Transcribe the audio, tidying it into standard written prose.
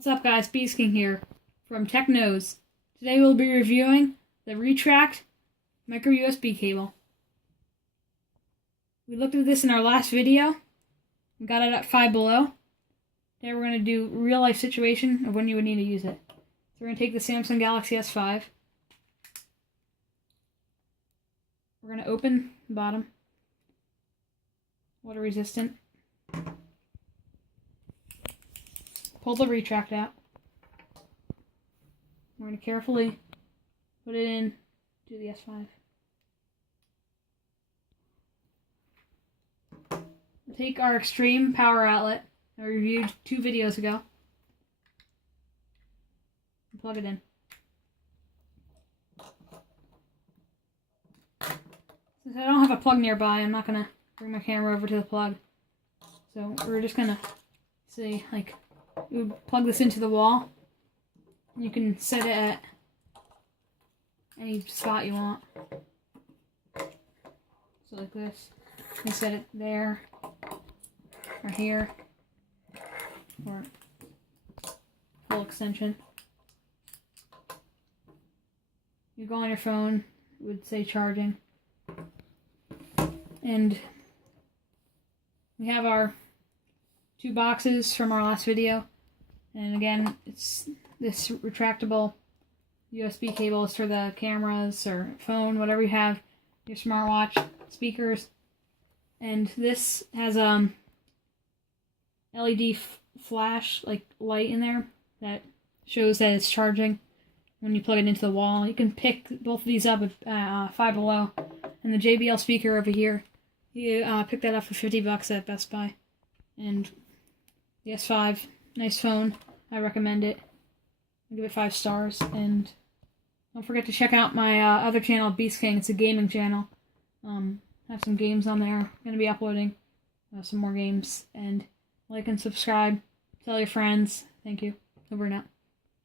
What's up guys, Beast King here from TechNose. Today we'll be reviewing the Retract micro USB cable. We looked at this in our last video. We got it at 5 below. Today we're going to do a real life situation of when you would need to use it. So we're going to take the Samsung Galaxy S5. We're going to open the bottom. Water resistant. Pull the retract out. We're going to carefully put it in to the S5. We'll take our Xtreme power outlet I reviewed 2 videos ago and plug it in. Since I don't have a plug nearby, I'm not going to bring my camera over to the plug. So we're just going to see, like, you would plug this into the wall. You can set it at any spot you want. So like this. You can set it there, or here, or full extension. You go on your phone, it would say charging. And we have our 2 boxes from our last video. And again, it's this retractable USB cable is for the cameras or phone, whatever you have, your smartwatch, speakers. And this has LED flash like light in there that shows that it's charging when you plug it into the wall. You can pick both of these up at 5 below. And the JBL speaker over here, you pick that up for $50 at Best Buy. And the S5, nice phone. I recommend it. I'll give it 5 stars. And don't forget to check out my other channel, Beast King. It's a gaming channel. Have some games on there. I'm going to be uploading some more games. And like and subscribe. Tell your friends. Thank you. Over and out.